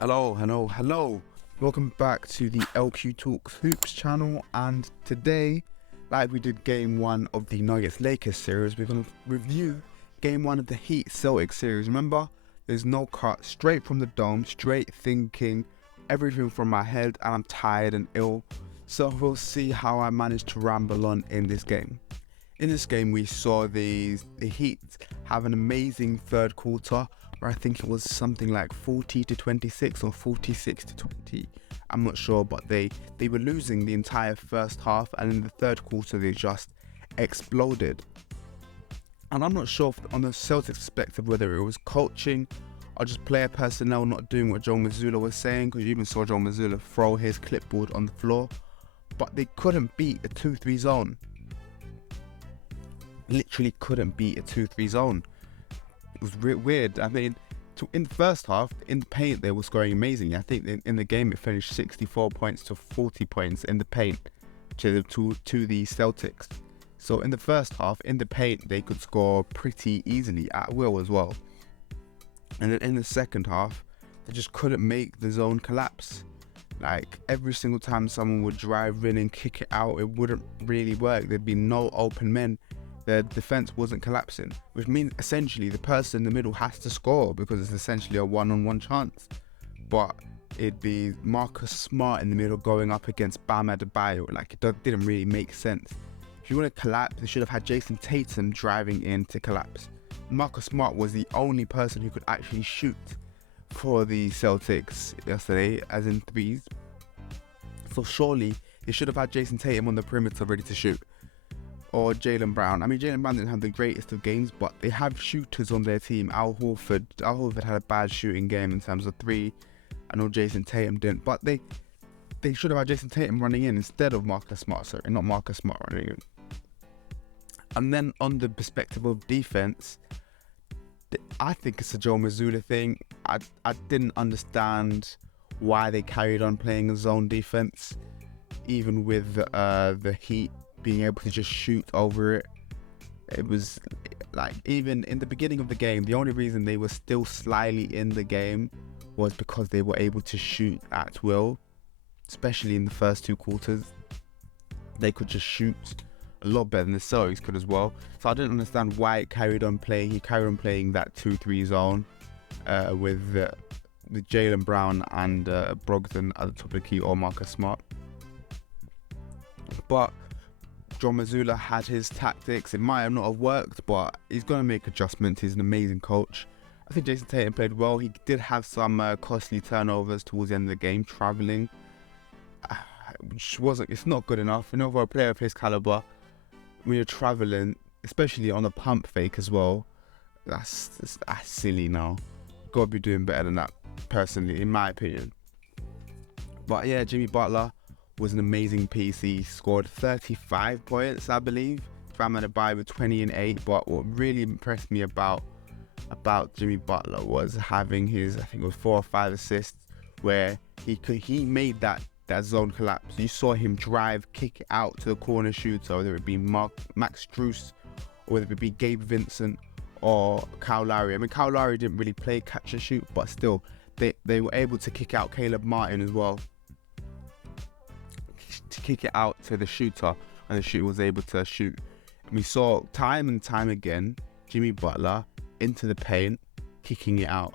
Hello. Welcome back to the LQ Talks Hoops channel, and today, like we did game 1 of the Nuggets Lakers series, we're going to review game 1 of the Heat Celtics series. Remember, there's no cut, straight from the dome, straight thinking, everything from my head, and I'm tired and ill, so we'll see how I manage to ramble on in this game. In this game, we saw the Heat have an amazing third quarter, where I think it was something like 40-26 or 46-20. I'm not sure, but they were losing the entire first half, and in the third quarter they just exploded. And I'm not sure on the Celtics perspective whether it was coaching or just player personnel not doing what Joe Mazzulla was saying, because you even saw Joe Mazzulla throw his clipboard on the floor, but they couldn't beat a 2-3 zone. Literally couldn't beat a 2-3 zone. It was weird. I mean, in the first half, in the paint, they were scoring amazing. I think in the game, it finished 64 points to 40 points in the paint to the Celtics. So in the first half, in the paint, they could score pretty easily at will as well. And then in the second half, they just couldn't make the zone collapse. Like, every single time someone would drive in and kick it out, it wouldn't really work. There'd be no open men. The defense wasn't collapsing, which means essentially the person in the middle has to score because it's essentially a one-on-one chance. But it'd be Marcus Smart in the middle going up against Bam Adebayo. Like, it didn't really make sense. If you want to collapse, they should have had Jason Tatum driving in to collapse. Marcus Smart was the only person who could actually shoot for the Celtics yesterday, as in threes. So surely they should have had Jason Tatum on the perimeter ready to shoot. Or Jaylen Brown. I mean, Jaylen Brown didn't have the greatest of games, but they have shooters on their team. Al Horford had a bad shooting game in terms of three. I know Jason Tatum didn't, but they should have had Jason Tatum running in instead of Marcus Smart. Sorry, not Marcus Smart running in. And then on the perspective of defense, I think it's a Joe Mazzulla thing. I didn't understand why they carried on playing a zone defense, even with the Heat being able to just shoot over it. It was like, even in the beginning of the game, the only reason they were still slyly in the game was because they were able to shoot at will, especially in the first two quarters. They could just shoot a lot better than the Celtics could as well. So I didn't understand why it carried on playing. He carried on playing that 2-3 zone with Jaylen Brown and Brogdon at the top of the key, or Marcus Smart. But Joe Mazzulla had his tactics. It might have not have worked, but he's going to make adjustments. He's an amazing coach. I think Jason Tatum played well. He did have some costly turnovers towards the end of the game, traveling, which it's not good enough. You know, for a player of his caliber, when you're traveling, especially on a pump fake as well, that's silly now. Got to be doing better than that, personally, in my opinion. But yeah, Jimmy Butler was an amazing piece. He scored 35 points, I believe. Bam Adebayo with 20 and 8. But what really impressed me about Jimmy Butler was having his, I think it was 4 or 5 assists, where he made that zone collapse. You saw him drive, kick it out to the corner shooter, whether it be Max Strus, or whether it be Gabe Vincent or Kyle Lowry. I mean, Kyle Lowry didn't really play catch and shoot, but still, they were able to kick out Caleb Martin as well, to kick it out to the shooter, and the shooter was able to shoot. And we saw time and time again Jimmy Butler into the paint, kicking it out.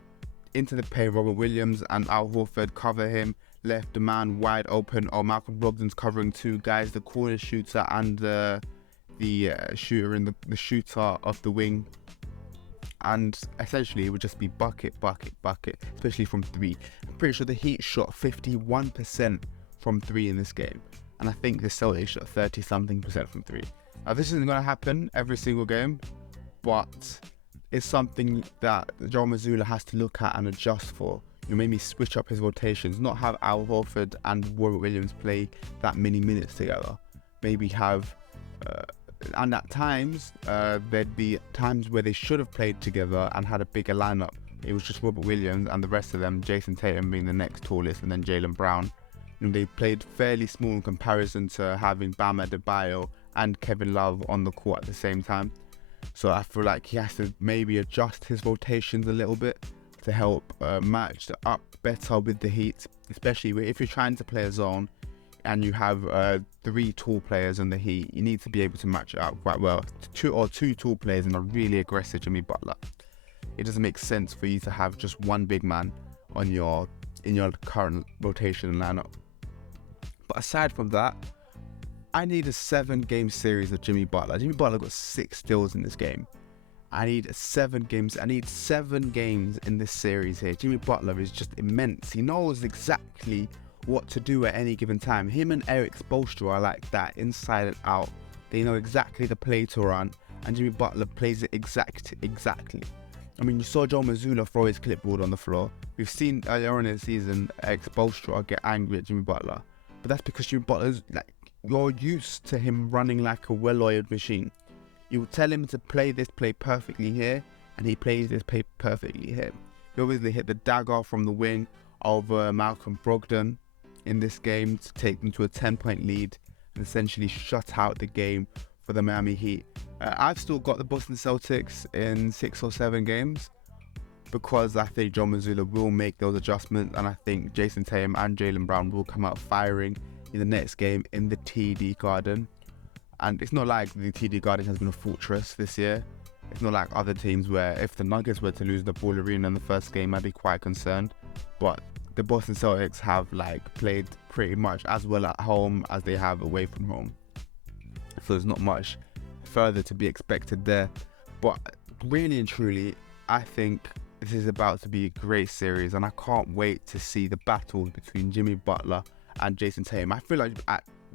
Into the paint, Robert Williams and Al Horford cover him, left the man wide open, or Malcolm Brogdon's covering two guys, the corner shooter and the shooter in the shooter off the wing. And essentially it would just be bucket, especially from three. I'm pretty sure the Heat shot 51% from three in this game, and I think the Celtics shot 30-something% from three. Now, this isn't going to happen every single game, but it's something that Joe Mazzulla has to look at and adjust for. You maybe switch up his rotations, not have Al Horford and Robert Williams play that many minutes together. Maybe have, and at times, there'd be times where they should have played together and had a bigger lineup. It was just Robert Williams and the rest of them, Jason Tatum being the next tallest, and then Jaylen Brown. And they played fairly small in comparison to having Bam Adebayo and Kevin Love on the court at the same time. So I feel like he has to maybe adjust his rotations a little bit to help match up better with the Heat, especially if you're trying to play a zone and you have 3 tall players in the Heat. You need to be able to match it up quite well. Two tall players and a really aggressive Jimmy Butler. It doesn't make sense for you to have just one big man on in your current rotation lineup. But aside from that, I need a 7-game series of Jimmy Butler. Jimmy Butler got 6 steals in this game. I need 7 games. I need 7 games in this series here. Jimmy Butler is just immense. He knows exactly what to do at any given time. Him and Eric Spoelstra are like that, inside and out. They know exactly the play to run, and Jimmy Butler plays it exactly. I mean, you saw Joe Mazzulla throw his clipboard on the floor. We've seen earlier on in the season Eric Spoelstra get angry at Jimmy Butler, but that's because Jimmy Butler's like, you're used to him running like a well-oiled machine. You will tell him to play this play perfectly here, and he plays this play perfectly here. He obviously hit the dagger from the wing of Malcolm Brogdon in this game to take them to a 10-point lead and essentially shut out the game for the Miami Heat. I've still got the Boston Celtics in 6 or 7 games because I think John Mazzulla will make those adjustments, and I think Jason Tatum and Jaylen Brown will come out firing in the next game in the TD Garden. And it's not like the TD Garden has been a fortress this year. It's not like other teams where if the Nuggets were to lose the Ball Arena in the first game, I'd be quite concerned. But the Boston Celtics have like played pretty much as well at home as they have away from home. So there's not much further to be expected there. But really and truly, I think this is about to be a great series, and I can't wait to see the battles between Jimmy Butler and Jason Tatum. I feel like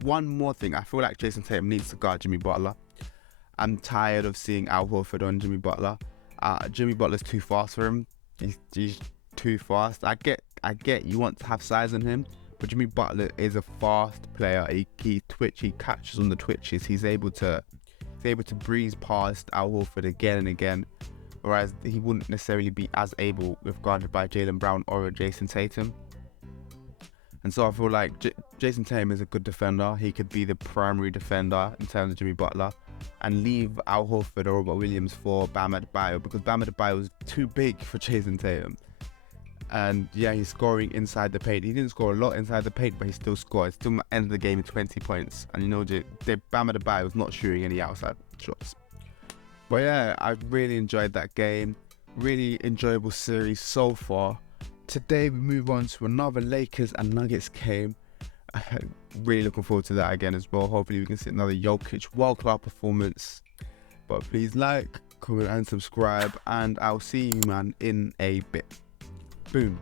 one more thing, I feel like Jason Tatum needs to guard Jimmy Butler. I'm tired of seeing Al Horford on Jimmy Butler. Jimmy Butler's too fast for him. He's too fast. I get you want to have size on him, but Jimmy Butler is a fast player. He catches on the twitches. He's able to breeze past Al Horford again and again, whereas he wouldn't necessarily be as able if guarded by Jaylen Brown or Jason Tatum. And so I feel like Jason Tatum is a good defender. He could be the primary defender in terms of Jimmy Butler, and leave Al Horford or Robert Williams for Bam Adebayo, because Bam Adebayo was too big for Jason Tatum. And yeah, he's scoring inside the paint. He didn't score a lot inside the paint, but he still scored. Still ended the game with 20 points. And you know, Bam Adebayo was not shooting any outside shots. But yeah, I really enjoyed that game. Really enjoyable series so far. Today we move on to another Lakers and Nuggets game. Really looking forward to that again as well. Hopefully we can see another Jokic world-class performance. But please like, comment and subscribe, and I'll see you man in a bit. Boom.